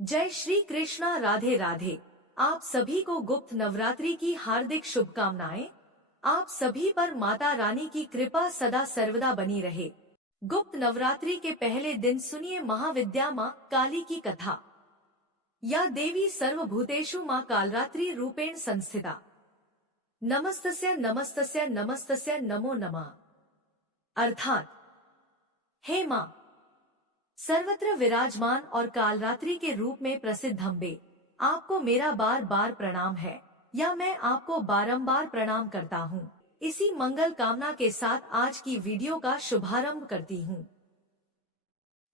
जय श्री कृष्णा। राधे राधे। आप सभी को गुप्त नवरात्रि की हार्दिक शुभकामनाएं। आप सभी पर माता रानी की कृपा सदा सर्वदा बनी रहे। गुप्त नवरात्रि के पहले दिन सुनिए महाविद्या माँ काली की कथा। या देवी सर्वभूतेषु माँ कालरात्रि रूपेण संस्थिता। नमस्तस्य नमस्तस्य नमस्तस्य नमो नमः। अर्थात हे माँ, सर्वत्र विराजमान और कालरात्रि के रूप में प्रसिद्ध अम्बे, आपको मेरा बार बार प्रणाम है, या मैं आपको बारंबार प्रणाम करता हूँ। इसी मंगल कामना के साथ आज की वीडियो का शुभारंभ करती हूँ।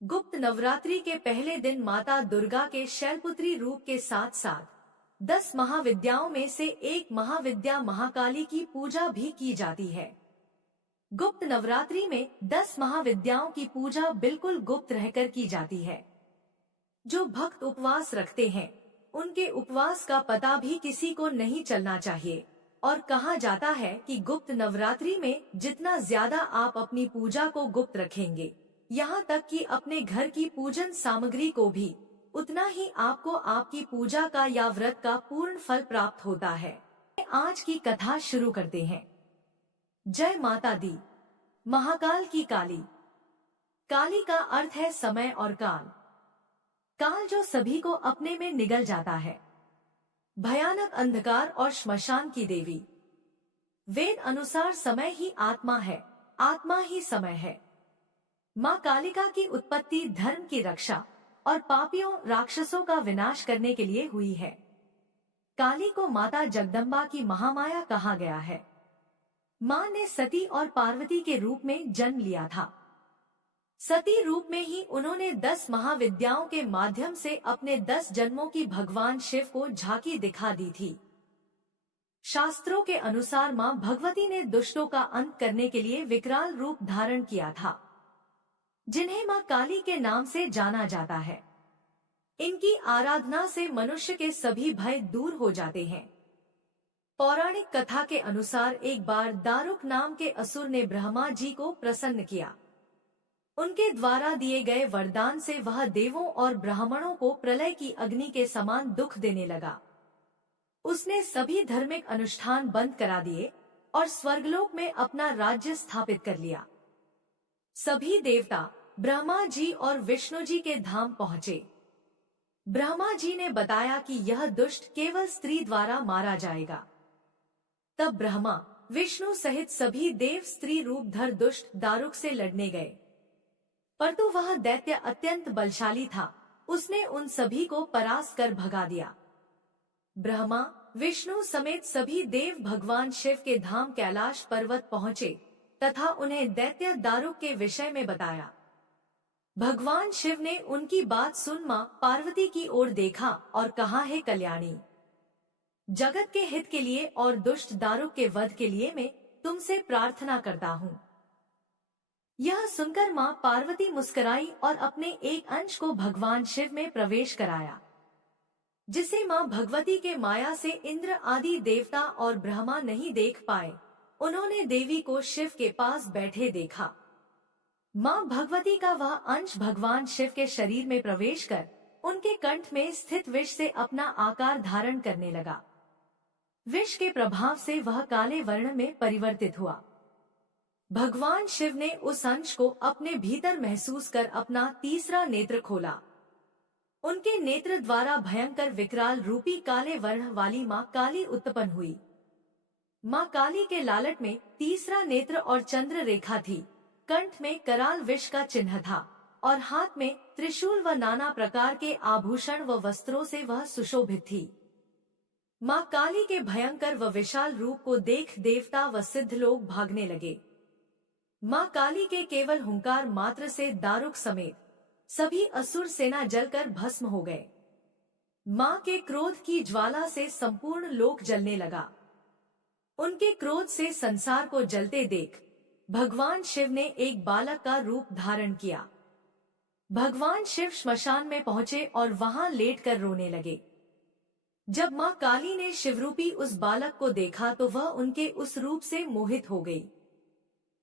गुप्त नवरात्रि के पहले दिन माता दुर्गा के शैलपुत्री रूप के साथ साथ 10 महाविद्याओं में से एक महाविद्या महाकाली की पूजा भी की जाती है। गुप्त नवरात्रि में 10 महाविद्याओं की पूजा बिल्कुल गुप्त रहकर की जाती है। जो भक्त उपवास रखते हैं, उनके उपवास का पता भी किसी को नहीं चलना चाहिए। और कहा जाता है कि गुप्त नवरात्रि में जितना ज्यादा आप अपनी पूजा को गुप्त रखेंगे, यहाँ तक कि अपने घर की पूजन सामग्री को भी, उतना ही आपको आपकी पूजा का या व्रत का पूर्ण फल प्राप्त होता है। आज की कथा शुरू करते हैं। जय माता दी। महाकाल की काली। काली का अर्थ है समय और काल। काल जो सभी को अपने में निगल जाता है। भयानक अंधकार और श्मशान की देवी। वेद अनुसार समय ही आत्मा है, आत्मा ही समय है। माँ कालिका की उत्पत्ति धर्म की रक्षा और पापियों राक्षसों का विनाश करने के लिए हुई है। काली को माता जगदम्बा की महामाया कहा गया है। माँ ने सती और पार्वती के रूप में जन्म लिया था। सती रूप में ही उन्होंने 10 महाविद्याओं के माध्यम से अपने 10 जन्मों की भगवान शिव को झांकी दिखा दी थी। शास्त्रों के अनुसार माँ भगवती ने दुष्टों का अंत करने के लिए विकराल रूप धारण किया था, जिन्हें माँ काली के नाम से जाना जाता है। इनकी आराधना से मनुष्य के सभी भय दूर हो जाते हैं। पौराणिक कथा के अनुसार एक बार दारुक नाम के असुर ने ब्रह्मा जी को प्रसन्न किया। उनके द्वारा दिए गए वरदान से वह देवों और ब्राह्मणों को प्रलय की अग्नि के समान दुख देने लगा। उसने सभी धार्मिक अनुष्ठान बंद करा दिए और स्वर्गलोक में अपना राज्य स्थापित कर लिया। सभी देवता ब्रह्मा जी और विष्णु जी के धाम पहुँचे। ब्रह्मा जी ने बताया कि यह दुष्ट केवल स्त्री द्वारा मारा जाएगा। तब ब्रह्मा विष्णु सहित सभी देव स्त्री रूप धर दुष्ट दारुक से लड़ने गए, परंतु वह दैत्य अत्यंत बलशाली था। उसने उन सभी को परास्त कर भगा दिया। ब्रह्मा विष्णु समेत सभी देव भगवान शिव के धाम कैलाश पर्वत पहुँचे तथा उन्हें दैत्य दारुक के विषय में बताया। भगवान शिव ने उनकी बात सुन मां पार्वती की ओर देखा और कहा, हे कल्याणी, जगत के हित के लिए और दुष्ट दारुक के वध के लिए मैं तुमसे प्रार्थना करता हूँ। यह सुनकर मां पार्वती मुस्कुराई और अपने एक अंश को भगवान शिव में प्रवेश कराया, जिसे मां भगवती के माया से इंद्र आदि देवता और ब्रह्मा नहीं देख पाए। उन्होंने देवी को शिव के पास बैठे देखा। मां भगवती का वह अंश भगवान शिव के शरीर में प्रवेश कर उनके कंठ में स्थित विष से अपना आकार धारण करने लगा। विष के प्रभाव से वह काले वर्ण में परिवर्तित हुआ। भगवान शिव ने उस अंश को अपने भीतर महसूस कर अपना तीसरा नेत्र खोला। उनके नेत्र द्वारा भयंकर विकराल रूपी काले वर्ण वाली मां काली उत्पन्न हुई। मां काली के लालट में तीसरा नेत्र और चंद्र रेखा थी। कंठ में कराल विष का चिन्ह था और हाथ में त्रिशूल व नाना प्रकार के आभूषण व वस्त्रों से वह सुशोभित थी। मां काली के भयंकर व विशाल रूप को देख देवता व सिद्ध लोग भागने लगे। मां काली के केवल हुंकार मात्र से दारुक समेत सभी असुर सेना जलकर भस्म हो गए। मां के क्रोध की ज्वाला से संपूर्ण लोक जलने लगा। उनके क्रोध से संसार को जलते देख भगवान शिव ने एक बालक का रूप धारण किया। भगवान शिव श्मशान में पहुंचे और वहां लेटकर रोने लगे। जब मां काली ने शिवरूपी उस बालक को देखा तो वह उनके उस रूप से मोहित हो गई।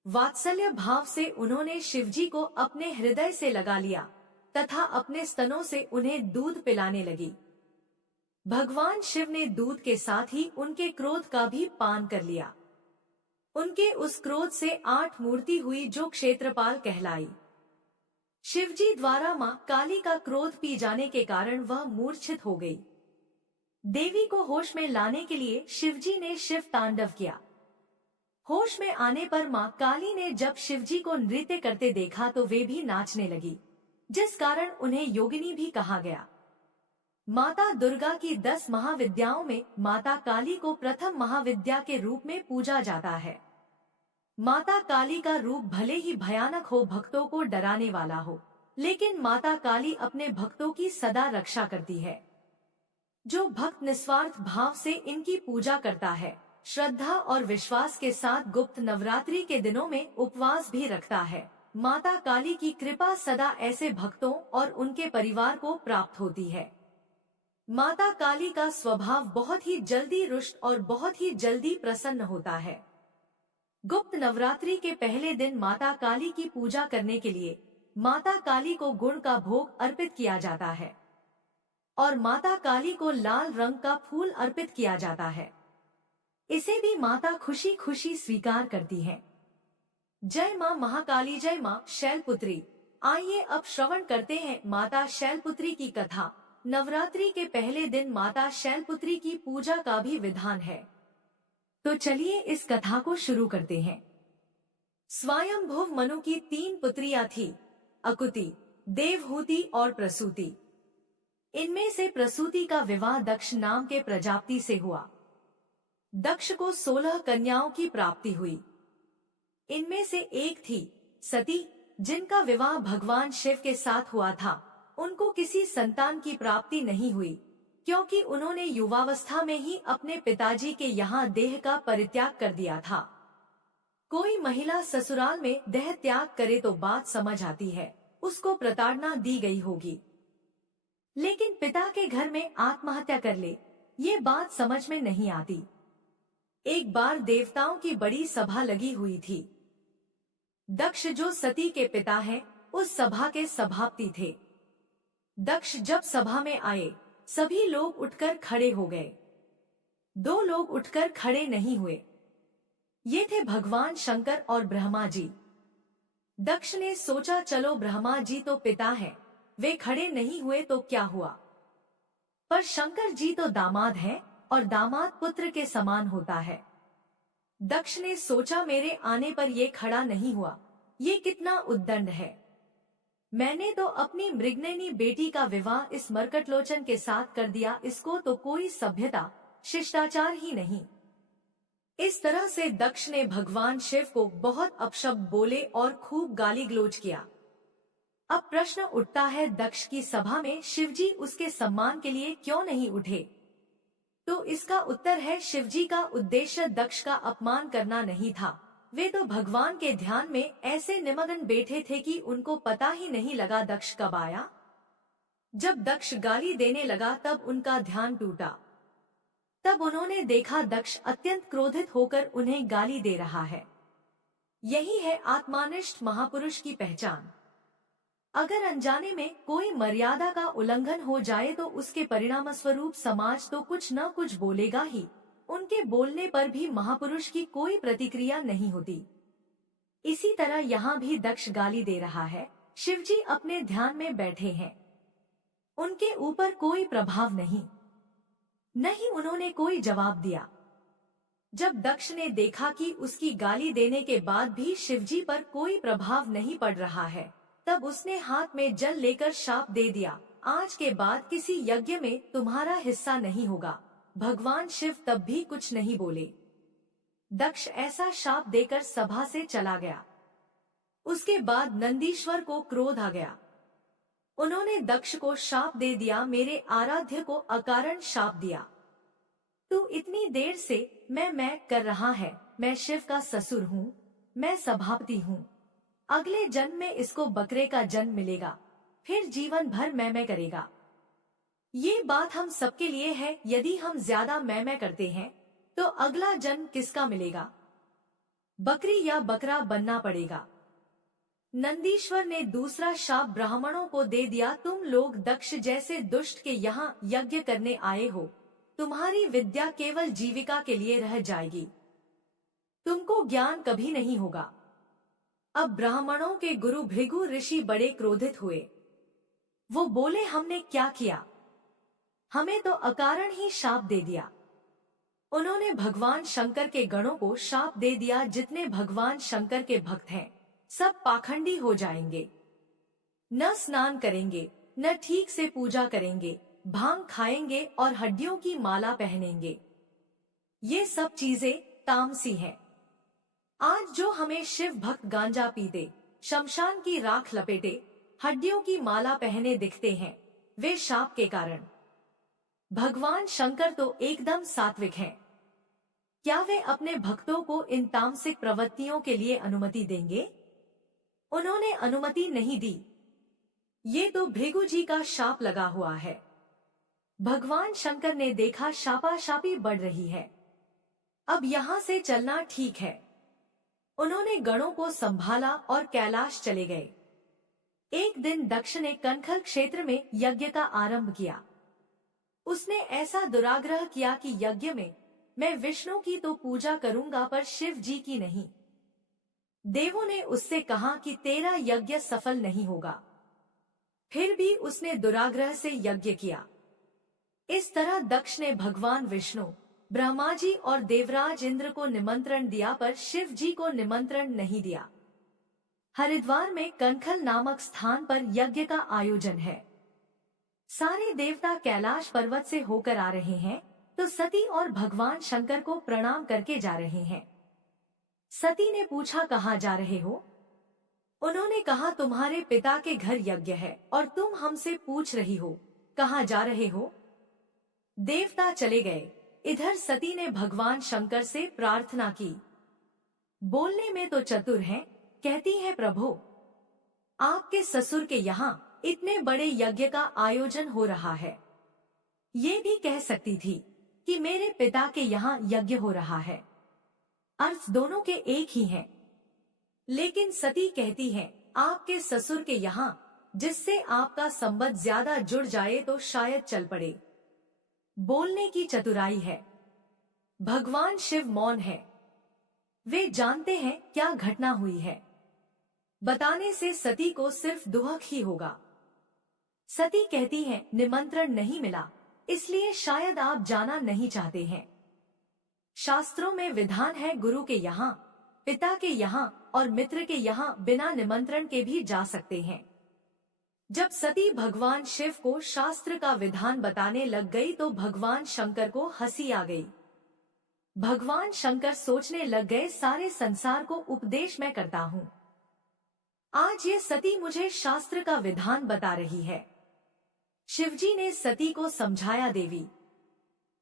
वात्सल्य भाव से उन्होंने शिवजी को अपने हृदय से लगा लिया तथा अपने स्तनों से उन्हें दूध पिलाने लगी। भगवान शिव ने दूध के साथ ही उनके क्रोध का भी पान कर लिया। उनके उस क्रोध से 8 मूर्ति हुई जो क्षेत्रपाल कहलाई। शिवजी द्वारा मां काली का क्रोध पी जाने के कारण वह मूर्छित हो गई। देवी को होश में लाने के लिए शिवजी ने शिव तांडव किया। होश में आने पर मां काली ने जब शिवजी को नृत्य करते देखा तो वे भी नाचने लगी, जिस कारण उन्हें योगिनी भी कहा गया। माता दुर्गा की 10 महाविद्याओं में माता काली को प्रथम महाविद्या के रूप में पूजा जाता है। माता काली का रूप भले ही भयानक हो, भक्तों को डराने वाला हो, लेकिन माता काली अपने भक्तों की सदा रक्षा करती है। जो भक्त निस्वार्थ भाव से इनकी पूजा करता है, श्रद्धा और विश्वास के साथ गुप्त नवरात्रि के दिनों में उपवास भी रखता है, माता काली की कृपा सदा ऐसे भक्तों और उनके परिवार को प्राप्त होती है। माता काली का स्वभाव बहुत ही जल्दी रुष्ट और बहुत ही जल्दी प्रसन्न होता है। गुप्त नवरात्रि के पहले दिन माता काली की पूजा करने के लिए माता काली को गुड़ का भोग अर्पित किया जाता है और माता काली को लाल रंग का फूल अर्पित किया जाता है। इसे भी माता खुशी खुशी स्वीकार करती है। जय मां महाकाली, जय मां शैलपुत्री। आइए अब श्रवण करते हैं माता शैलपुत्री की कथा। नवरात्रि के पहले दिन माता शैलपुत्री की पूजा का भी विधान है, तो चलिए इस कथा को शुरू करते हैं। स्वयंभुव मनु की 3 पुत्रियां थी, अकुति, देवहूति और प्रसूति। इनमें से प्रसूति का विवाह दक्ष नाम के प्रजापति से हुआ। दक्ष को 16 कन्याओं की प्राप्ति हुई। इनमें से एक थी सती, जिनका विवाह भगवान शिव के साथ हुआ था। उनको किसी संतान की प्राप्ति नहीं हुई, क्योंकि उन्होंने युवावस्था में ही अपने पिताजी के यहाँ देह का परित्याग कर दिया था। कोई महिला ससुराल में देह त्याग करे तो बात समझ आती है, उसको प्रताड़ना दी गई होगी, लेकिन पिता के घर में आत्महत्या कर ले, ये बात समझ में नहीं आती। एक बार देवताओं की बड़ी सभा लगी हुई थी। दक्ष जो सती के पिता हैं, उस सभा के सभापति थे। दक्ष जब सभा में आए, सभी लोग उठकर खड़े हो गए। 2 लोग उठकर खड़े नहीं हुए, ये थे भगवान शंकर और ब्रह्मा जी। दक्ष ने सोचा चलो ब्रह्मा जी तो पिता हैं, वे खड़े नहीं हुए तो क्या हुआ, पर शंकर जी तो दामाद हैं और दामाद पुत्र के समान होता है। दक्ष ने सोचा मेरे आने पर ये खड़ा नहीं हुआ, ये कितना उद्दंड है। मैंने तो अपनी मृगनयनी बेटी का विवाह इस मरकटलोचन के साथ कर दिया, इसको तो कोई सभ्यता शिष्टाचार ही नहीं। इस तरह से दक्ष ने भगवान शिव को बहुत अपशब्द बोले और खूब गाली गलौज किया। अब प्रश्न उठता है, दक्ष की सभा में शिवजी उसके सम्मान के लिए क्यों नहीं उठे? तो इसका उत्तर है, शिवजी का उद्देश्य दक्ष का अपमान करना नहीं था। वे तो भगवान के ध्यान में ऐसे निमग्न बैठे थे कि उनको पता ही नहीं लगा दक्ष कब आया। जब दक्ष गाली देने लगा तब उनका ध्यान टूटा। तब उन्होंने देखा दक्ष अत्यंत क्रोधित होकर उन्हें गाली दे रहा है। यही है आत्मानिष्ठ महापुरुष की पहचान। अगर अनजाने में कोई मर्यादा का उल्लंघन हो जाए तो उसके परिणाम स्वरूप समाज तो कुछ न कुछ बोलेगा ही। उनके बोलने पर भी महापुरुष की कोई प्रतिक्रिया नहीं होती। इसी तरह यहाँ भी दक्ष गाली दे रहा है, शिवजी अपने ध्यान में बैठे हैं, उनके ऊपर कोई प्रभाव नहीं उन्होंने कोई जवाब दिया। जब दक्ष ने देखा कि उसकी गाली देने के बाद भी शिवजी पर कोई प्रभाव नहीं पड़ रहा है, तब उसने हाथ में जल लेकर शाप दे दिया, आज के बाद किसी यज्ञ में तुम्हारा हिस्सा नहीं होगा। भगवान शिव तब भी कुछ नहीं बोले। दक्ष ऐसा शाप देकर सभा से चला गया। उसके बाद नंदीश्वर को क्रोध आ गया। उन्होंने दक्ष को शाप दे दिया, मेरे आराध्य को अकारण शाप दिया। तू इतनी देर से मैं कर रहा है, मैं शिव का ससुर हूँ, मैं सभापति हूँ। अगले जन्म में इसको बकरे का जन्म मिलेगा, फिर जीवन भर मैं करेगा। ये बात हम सबके लिए है, यदि हम ज्यादा मैं करते हैं तो अगला जन्म किसका मिलेगा? बकरी या बकरा बनना पड़ेगा। नंदीश्वर ने दूसरा शाप ब्राह्मणों को दे दिया, तुम लोग दक्ष जैसे दुष्ट के यहाँ यज्ञ करने आए हो, तुम्हारी विद्या केवल जीविका के लिए रह जाएगी, तुमको ज्ञान कभी नहीं होगा। अब ब्राह्मणों के गुरु भृगु ऋषि बड़े क्रोधित हुए। वो बोले, हमने क्या किया, हमें तो अकारण ही शाप दे दिया। उन्होंने भगवान शंकर के गणों को शाप दे दिया, जितने भगवान शंकर के भक्त हैं सब पाखंडी हो जाएंगे, न स्नान करेंगे, न ठीक से पूजा करेंगे, भांग खाएंगे और हड्डियों की माला पहनेंगे। ये सब चीजें तामसी हैं। आज जो हमें शिव भक्त गांजा पीते, शमशान की राख लपेटे, हड्डियों की माला पहने दिखते हैं, वे शाप के कारण। भगवान शंकर तो एकदम सात्विक हैं। क्या वे अपने भक्तों को इन तामसिक प्रवृत्तियों के लिए अनुमति देंगे? उन्होंने अनुमति नहीं दी। ये तो भृगु जी का शाप लगा हुआ है। भगवान शंकर ने देखा शापाशापी बढ़ रही है, अब यहाँ से चलना ठीक है। उन्होंने गणों को संभाला और कैलाश चले गए। एक दिन दक्ष ने कनखल क्षेत्र में यज्ञ का आरंभ किया। उसने ऐसा दुराग्रह किया कि यज्ञ में मैं विष्णु की तो पूजा करूंगा पर शिव जी की नहीं। देवों ने उससे कहा कि तेरा यज्ञ सफल नहीं होगा, फिर भी उसने दुराग्रह से यज्ञ किया। इस तरह दक्ष ने भगवान विष्णु, ब्रह्मा जी और देवराज इंद्र को निमंत्रण दिया पर शिव जी को निमंत्रण नहीं दिया। हरिद्वार में कनखल नामक स्थान पर यज्ञ का आयोजन है। सारे देवता कैलाश पर्वत से होकर आ रहे हैं, तो सती और भगवान शंकर को प्रणाम करके जा रहे हैं। सती ने पूछा, कहाँ जा रहे हो? उन्होंने कहा, तुम्हारे पिता के घर यज्ञ है और तुम हमसे पूछ रही हो कहाँ जा रहे हो? देवता चले गए। इधर सती ने भगवान शंकर से प्रार्थना की। बोलने में तो चतुर हैं, कहती है, प्रभु आपके ससुर के यहाँ इतने बड़े यज्ञ का आयोजन हो रहा है, ये भी कह सकती थी कि मेरे पिता के यहाँ यज्ञ हो रहा है। अर्थ दोनों के एक ही हैं। लेकिन सती कहती है, आपके ससुर के यहाँ, जिससे आपका संबंध ज्यादा जुड़ जाए तो शायद चल पड़े। बोलने की चतुराई है। भगवान शिव मौन है, वे जानते हैं क्या घटना हुई है। बताने से सती को सिर्फ दुहक ही होगा। सती कहती है, निमंत्रण नहीं मिला, इसलिए शायद आप जाना नहीं चाहते हैं। शास्त्रों में विधान है, गुरु के यहाँ, पिता के यहाँ और मित्र के यहाँ बिना निमंत्रण के भी जा सकते हैं। जब सती भगवान शिव को शास्त्र का विधान बताने लग गई तो भगवान शंकर को हंसी आ गई। भगवान शंकर सोचने लग गए, सारे संसार को उपदेश मैं करता हूँ, आज ये सती मुझे शास्त्र का विधान बता रही है। शिवजी ने सती को समझाया, देवी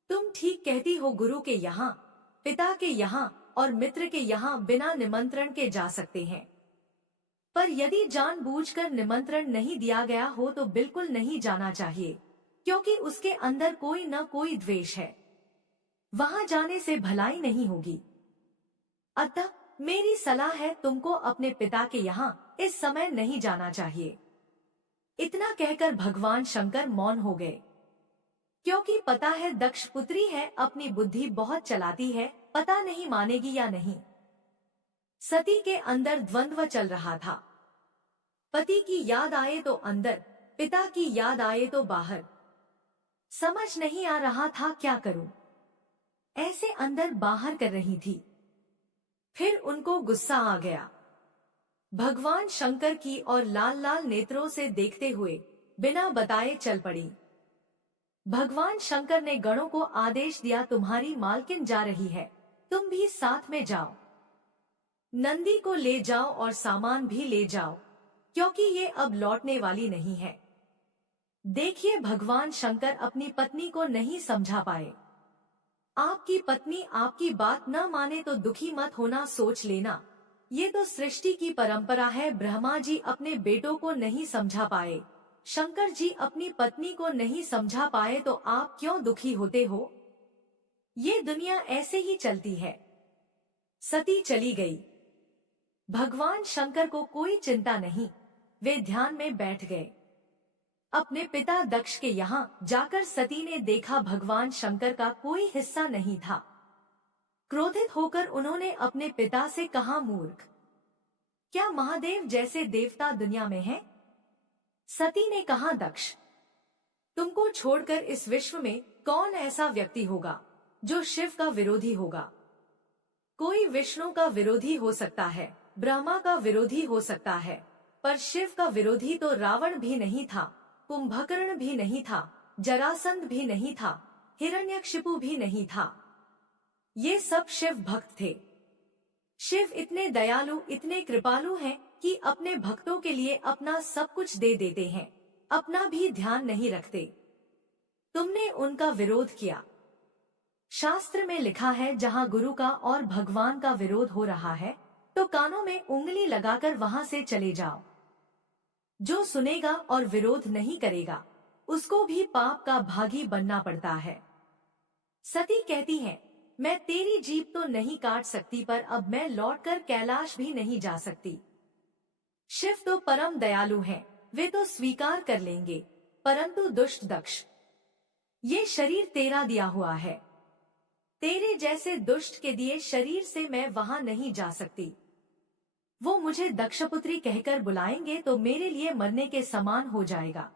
तुम ठीक कहती हो, गुरु के यहाँ, पिता के यहाँ और मित्र के यहाँ बिना निमंत्रण के जा सकते हैं, पर यदि जानबूझकर निमंत्रण नहीं दिया गया हो तो बिल्कुल नहीं जाना चाहिए, क्योंकि उसके अंदर कोई न कोई द्वेष है, वहां जाने से भलाई नहीं होगी। अतः मेरी सलाह है, तुमको अपने पिता के यहाँ इस समय नहीं जाना चाहिए। इतना कहकर भगवान शंकर मौन हो गए, क्योंकि पता है दक्ष पुत्री है, अपनी बुद्धि बहुत चलाती है, पता नहीं मानेगी या नहीं। सती के अंदर द्वंद्व चल रहा था। पति की याद आए तो अंदर, पिता की याद आए तो बाहर। समझ नहीं आ रहा था क्या करूं, ऐसे अंदर बाहर कर रही थी। फिर उनको गुस्सा आ गया। भगवान शंकर की और लाल लाल नेत्रों से देखते हुए बिना बताए चल पड़ी। भगवान शंकर ने गणों को आदेश दिया, तुम्हारी मालकिन जा रही है, तुम भी साथ में जाओ। नंदी को ले जाओ और सामान भी ले जाओ, क्योंकि ये अब लौटने वाली नहीं है। देखिए, भगवान शंकर अपनी पत्नी को नहीं समझा पाए। आपकी पत्नी आपकी बात न माने तो दुखी मत होना, सोच लेना, ये तो सृष्टि की परंपरा है। ब्रह्मा जी अपने बेटों को नहीं समझा पाए, शंकर जी अपनी पत्नी को नहीं समझा पाए, तो आप क्यों दुखी होते हो? ये दुनिया ऐसे ही चलती है। सती चली गई। भगवान शंकर को कोई चिंता नहीं, वे ध्यान में बैठ गए। अपने पिता दक्ष के यहाँ जाकर सती ने देखा भगवान शंकर का कोई हिस्सा नहीं था। क्रोधित होकर उन्होंने अपने पिता से कहा, मूर्ख, क्या महादेव जैसे देवता दुनिया में हैं? सती ने कहा, दक्ष, तुमको छोड़कर इस विश्व में कौन ऐसा व्यक्ति होगा जो शिव का विरोधी होगा? कोई विष्णु का विरोधी हो सकता है, ब्रह्मा का विरोधी हो सकता है, पर शिव का विरोधी तो रावण भी नहीं था, कुंभकर्ण भी नहीं था, जरासंध भी नहीं था, हिरण्यकशिपु भी नहीं था। ये सब शिव भक्त थे। शिव इतने दयालु, इतने कृपालु हैं कि अपने भक्तों के लिए अपना सब कुछ दे देते हैं, अपना भी ध्यान नहीं रखते। तुमने उनका विरोध किया। शास्त्र में लिखा है, जहाँ गुरु का और भगवान का विरोध हो रहा है तो कानों में उंगली लगाकर वहां से चले जाओ। जो सुनेगा और विरोध नहीं करेगा उसको भी पाप का भागी बनना पड़ता है। सती कहती है, मैं तेरी जीभ तो नहीं काट सकती, पर अब मैं लौटकर कैलाश भी नहीं जा सकती। शिव तो परम दयालु हैं, वे तो स्वीकार कर लेंगे, परंतु दुष्ट दक्ष, ये शरीर तेरा दिया हुआ है। तेरे जैसे दुष्ट के दिए शरीर से मैं वहां नहीं जा सकती। वो मुझे दक्षपुत्री कहकर बुलाएंगे तो मेरे लिए मरने के समान हो जाएगा।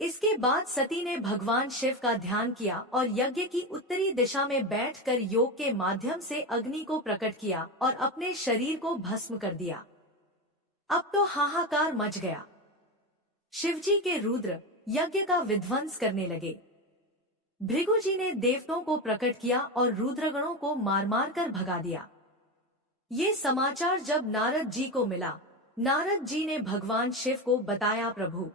इसके बाद सती ने भगवान शिव का ध्यान किया और यज्ञ की उत्तरी दिशा में बैठकर योग के माध्यम से अग्नि को प्रकट किया और अपने शरीर को भस्म कर दिया। अब तो हाहाकार मच गया। शिवजी के रुद्र यज्ञ का विध्वंस करने लगे। भृगु जी ने देवताओं को प्रकट किया और रुद्रगणों को मार मार कर भगा दिया। ये समाचार जब नारद जी को मिला, नारद जी ने भगवान शिव को बताया, प्रभु,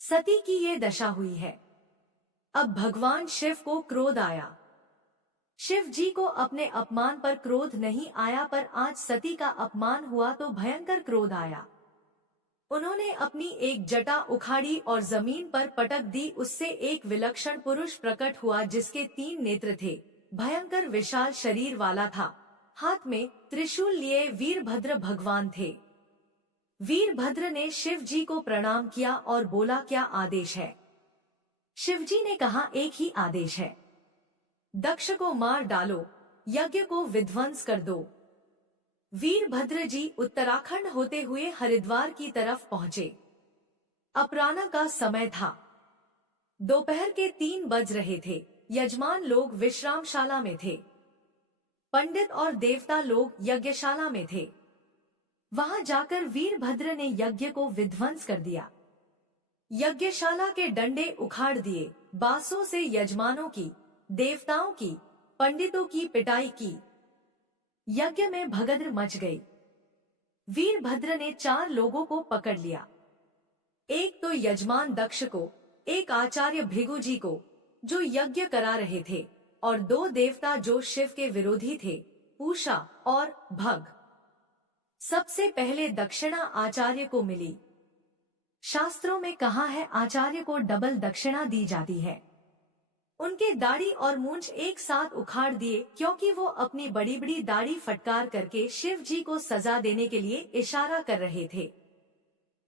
सती की ये दशा हुई है। अब भगवान शिव को क्रोध आया। शिव जी को अपने अपमान पर क्रोध नहीं आया, पर आज सती का अपमान हुआ तो भयंकर क्रोध आया। उन्होंने अपनी एक जटा उखाड़ी और जमीन पर पटक दी। उससे एक विलक्षण पुरुष प्रकट हुआ जिसके 3 नेत्र थे, भयंकर विशाल शरीर वाला था, हाथ में त्रिशूल लिए वीरभद्र भगवान थे। वीरभद्र ने शिव जी को प्रणाम किया और बोला, क्या आदेश है? शिव जी ने कहा, एक ही आदेश है, दक्ष को मार डालो, यज्ञ को विध्वंस कर दो। वीरभद्र जी उत्तराखंड होते हुए हरिद्वार की तरफ पहुंचे। अपराह्न का समय था। दोपहर के 3 बज रहे थे। यजमान लोग विश्रामशाला में थे। पंडित और देवता लोग यज्ञशाला में थे। वहां जाकर वीरभद्र ने यज्ञ को विध्वंस कर दिया। यज्ञशाला के डंडे उखाड़ दिए, बांसों से यजमानों की, देवताओं की, पंडितों की पिटाई की। यज्ञ में भगदड़ मच गई। वीरभद्र ने 4 लोगों को पकड़ लिया। एक तो यजमान दक्ष को, एक आचार्य भृगु जी को जो यज्ञ करा रहे थे, और 2 देवता जो शिव के विरोधी थे, पूषा और भग। सबसे पहले दक्षिणा आचार्य को मिली। शास्त्रों में कहा है, आचार्य को डबल दक्षिणा दी जाती है। उनके दाढ़ी और मूंछ एक साथ उखाड़ दिए, क्योंकि वो अपनी बड़ी बड़ी दाढ़ी फटकार करके शिव जी को सजा देने के लिए इशारा कर रहे थे।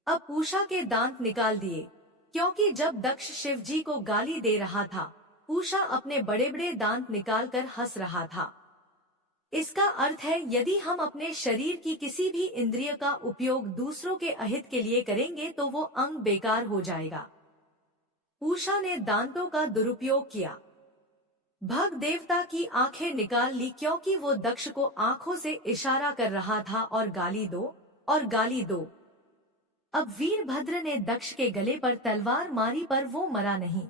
अब पूषा के दांत निकाल दिए, क्योंकि जब दक्ष शिव जी को गाली दे रहा था, पूषा अपने बड़े बड़े दांत निकालकर हंस रहा था। इसका अर्थ है, यदि हम अपने शरीर की किसी भी इंद्रिय का उपयोग दूसरों के अहित के लिए करेंगे तो वो अंग बेकार हो जाएगा। पूषा ने दांतों का दुरुपयोग किया। भग देवता की आंखें निकाल ली, क्योंकि वो दक्ष को आंखों से इशारा कर रहा था और गाली दो और गाली दो। अब वीरभद्र ने दक्ष के गले पर तलवार मारी, पर वो मरा नहीं।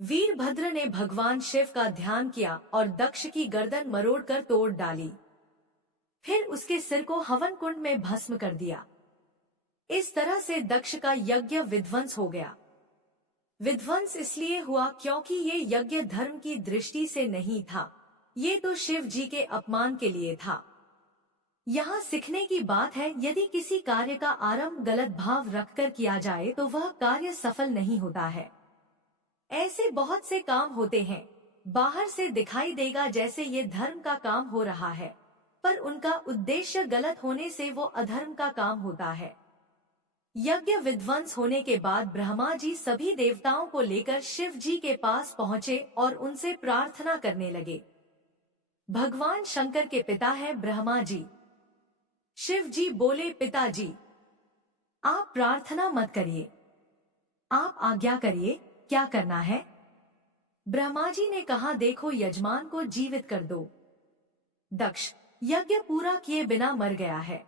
वीरभद्र ने भगवान शिव का ध्यान किया और दक्ष की गर्दन मरोड़कर तोड़ डाली। फिर उसके सिर को हवन कुंड में भस्म कर दिया। इस तरह से दक्ष का यज्ञ विध्वंस हो गया। विध्वंस इसलिए हुआ क्योंकि ये यज्ञ धर्म की दृष्टि से नहीं था, ये तो शिव जी के अपमान के लिए था। यहाँ सीखने की बात है, यदि किसी कार्य का आरंभ गलत भाव रखकर किया जाए तो वह कार्य सफल नहीं होता है। ऐसे बहुत से काम होते हैं, बाहर से दिखाई देगा जैसे ये धर्म का काम हो रहा है, पर उनका उद्देश्य गलत होने से वो अधर्म का काम होता है। यज्ञ विध्वंस होने के बाद ब्रह्मा जी सभी देवताओं को लेकर शिव जी के पास पहुँचे और उनसे प्रार्थना करने लगे। भगवान शंकर के पिता है ब्रह्मा जी। शिव जी बोले, पिताजी आप प्रार्थना मत करिए, आप आज्ञा करिए, क्या करना है। ब्रह्मा जी ने कहा, देखो यजमान को जीवित कर दो। दक्ष यज्ञ पूरा किए बिना मर गया है।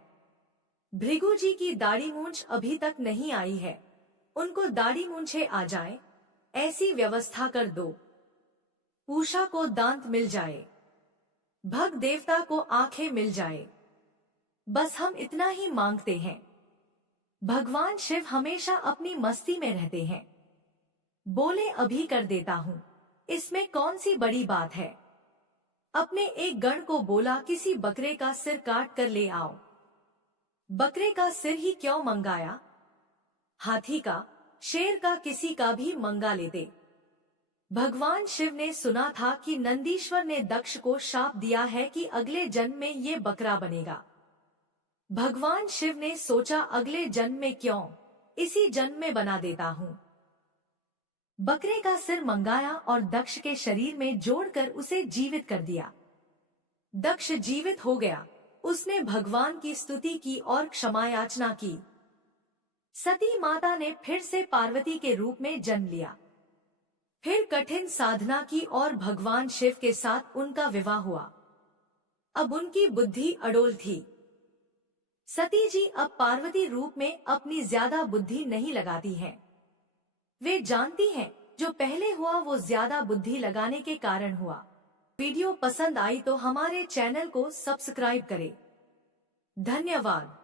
भृगु जी की दाढ़ी मूंछ अभी तक नहीं आई है, उनको दाढ़ी मूंछे आ जाए ऐसी व्यवस्था कर दो। पूषा को दांत मिल जाए, भग देवता को आंखें मिल जाए, बस हम इतना ही मांगते हैं। भगवान शिव हमेशा अपनी मस्ती में रहते हैं। बोले, अभी कर देता हूँ, इसमें कौन सी बड़ी बात है। अपने एक गण को बोला, किसी बकरे का सिर काट कर ले आओ। बकरे का सिर ही क्यों मंगाया, हाथी का, शेर का, किसी का भी मंगा लेते। भगवान शिव ने सुना था कि नंदीश्वर ने दक्ष को शाप दिया है कि अगले जन्म में ये बकरा बनेगा। भगवान शिव ने सोचा, अगले जन्म में क्यों, इसी जन्म में बना देता हूँ। बकरे का सिर मंगाया और दक्ष के शरीर में जोड़कर उसे जीवित कर दिया। दक्ष जीवित हो गया। उसने भगवान की स्तुति की और क्षमा याचना की। सती माता ने फिर से पार्वती के रूप में जन्म लिया। फिर कठिन साधना की और भगवान शिव के साथ उनका विवाह हुआ। अब उनकी बुद्धि अडोल थी। सती जी अब पार्वती रूप में अपनी ज्यादा बुद्धि नहीं लगाती हैं। वे जानती हैं जो पहले हुआ वो ज्यादा बुद्धि लगाने के कारण हुआ। वीडियो पसंद आई तो हमारे चैनल को सब्सक्राइब करें। धन्यवाद।